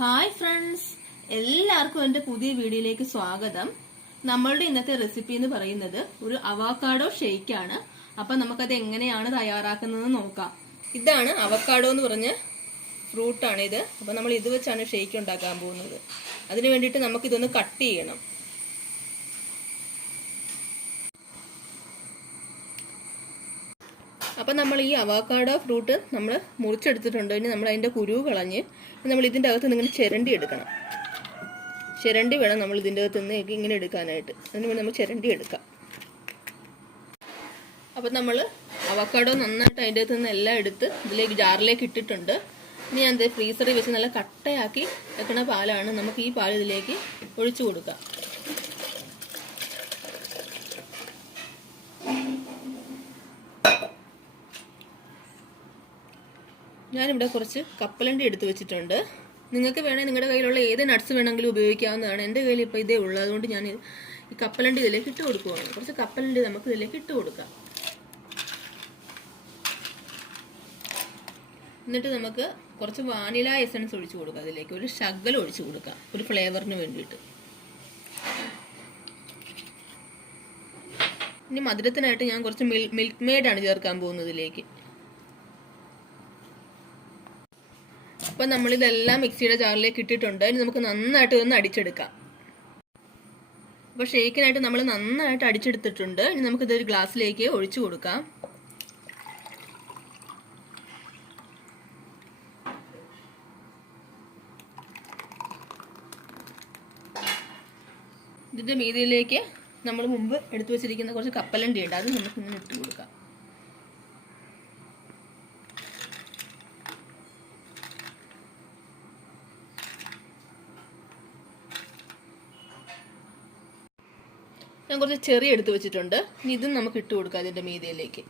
Hi friends, എല്ലാവർക്കും എൻ്റെ പുതിയ വീഡിയോയിലേക്ക് സ്വാഗതം. നമ്മളുടെ ഇന്നത്തെ റെസിപ്പി എന്ന് പറയുന്നത് ഒരു അവക്കാഡോ ഷേക്കാണ്. അപ്പൊ നമുക്കത് എങ്ങനെയാണ് തയ്യാറാക്കുന്നത് നോക്കാം. ഇതാണ് അവക്കാഡോ എന്ന് പറഞ്ഞ ഫ്രൂട്ടാണ് ഇത്. അപ്പൊ നമ്മൾ ഇത് വെച്ചാണ് ഷേക്ക് ഉണ്ടാക്കാൻ പോകുന്നത്. അതിന് വേണ്ടിയിട്ട് നമുക്കിതൊന്ന് കട്ട് ചെയ്യണം. അപ്പം നമ്മൾ ഈ അവക്കാഡോ ഫ്രൂട്ട് നമ്മൾ മുറിച്ചെടുത്തിട്ടുണ്ട്. ഇനി നമ്മൾ അതിൻ്റെ കുരു കളഞ്ഞ് നമ്മൾ ഇതിൻ്റെ അകത്ത് നിന്ന് ഇങ്ങനെ ചിരണ്ടി എടുക്കണം. ചിരണ്ടി വേണം നമ്മൾ ഇതിൻ്റെ അകത്ത് നിന്ന് ഇങ്ങനെ എടുക്കാനായിട്ട്. അതിന് വേണ്ടി നമ്മൾ ചിരണ്ടി എടുക്കാം. അപ്പം നമ്മൾ അവക്കാഡോ നന്നായിട്ട് അതിൻ്റെ അകത്ത് നിന്ന് എല്ലാം എടുത്ത് ഇതിലേക്ക് ജാറിലേക്ക് ഇട്ടിട്ടുണ്ട്. ഇനി ഞാൻ ഫ്രീസറിൽ വെച്ച് നല്ല കട്ടയാക്കി വെക്കണ പാലാണ്. നമുക്ക് ഈ പാൽ ഇതിലേക്ക് ഒഴിച്ചു കൊടുക്കാം. ഞാനിവിടെ കുറച്ച് കപ്പലണ്ടി എടുത്ത് വെച്ചിട്ടുണ്ട്. നിങ്ങൾക്ക് വേണേൽ നിങ്ങളുടെ കയ്യിലുള്ള ഏത് നട്ട്സ് വേണമെങ്കിലും ഉപയോഗിക്കാവുന്നതാണ്. എൻ്റെ കയ്യിൽ ഇപ്പോൾ ഇതേ ഉള്ളൂ. അതുകൊണ്ട് ഞാൻ ഈ കപ്പലണ്ടി ഇതിലേക്ക് ഇട്ട് കൊടുക്കുകയാണ്. കുറച്ച് കപ്പലണ്ടി നമുക്ക് ഇതിലേക്ക് ഇട്ട് കൊടുക്കാം. എന്നിട്ട് നമുക്ക് കുറച്ച് വാനില എസൻസ് ഒഴിച്ചു കൊടുക്കാം. അതിലേക്ക് ഒരു ശകലം ഒഴിച്ചു കൊടുക്കാം, ഒരു ഫ്ലേവറിന് വേണ്ടിയിട്ട്. ഇനി മധുരത്തിനായിട്ട് ഞാൻ കുറച്ച് മിൽക്ക് മെയ്ഡാണ് ചേർക്കാൻ പോകുന്നത് ഇതിലേക്ക്. അപ്പം നമ്മളിതെല്ലാം മിക്സിയുടെ ജാറിലേക്ക് ഇട്ടിട്ടുണ്ട്. ഇനി നമുക്ക് നന്നായിട്ട് ഇതൊന്ന് അടിച്ചെടുക്കാം. അപ്പോൾ ഷേക്കിനായിട്ട് നമ്മൾ നന്നായിട്ട് അടിച്ചെടുത്തിട്ടുണ്ട്. ഇനി നമുക്കിതൊരു ഗ്ലാസ്സിലേക്ക് ഒഴിച്ചു കൊടുക്കാം. ഇതിൻ്റെ മീതിയിലേക്ക് നമ്മൾ മുമ്പ് എടുത്തു വെച്ചിരിക്കുന്ന കുറച്ച് കപ്പലണ്ടി ഉണ്ട്. അത് നമുക്കിങ്ങനെ ഇട്ട് കൊടുക്കാം. ഞാൻ കുറച്ച് ചെറി എടുത്ത് വെച്ചിട്ടുണ്ട്. ഇനി ഇതും നമുക്ക് ഇട്ട് കൊടുക്കാം അതിൻ്റെ മീതിയിലേക്ക്.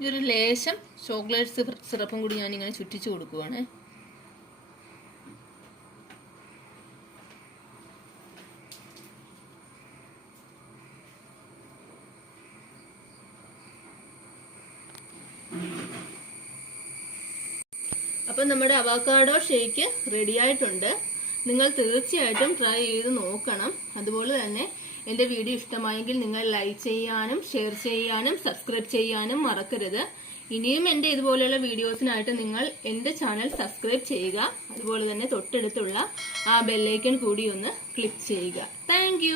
ഈ ഒരു ലേശം ചോക്ലേറ്റ് സിറപ്പും കൂടി ഞാനിങ്ങനെ ചുറ്റിച്ചു കൊടുക്കുവാണ്. അപ്പം നമ്മുടെ അവക്കാഡോ ഷേക്ക് റെഡി ആയിട്ടുണ്ട്. നിങ്ങൾ തീർച്ചയായിട്ടും ട്രൈ ചെയ്ത് നോക്കണം. അതുപോലെ തന്നെ എൻ്റെ വീഡിയോ ഇഷ്ടമായെങ്കിൽ നിങ്ങൾ ലൈക്ക് ചെയ്യാനും ഷെയർ ചെയ്യാനും സബ്സ്ക്രൈബ് ചെയ്യാനും മറക്കരുത്. ഇനിയും എൻ്റെ ഇതുപോലെയുള്ള വീഡിയോസിനായിട്ട് നിങ്ങൾ എൻ്റെ ചാനൽ സബ്സ്ക്രൈബ് ചെയ്യുക. അതുപോലെ തന്നെ തൊട്ടടുത്തുള്ള ആ ബെല്ലൈക്കൺ കൂടി ഒന്ന് ക്ലിക്ക് ചെയ്യുക. താങ്ക്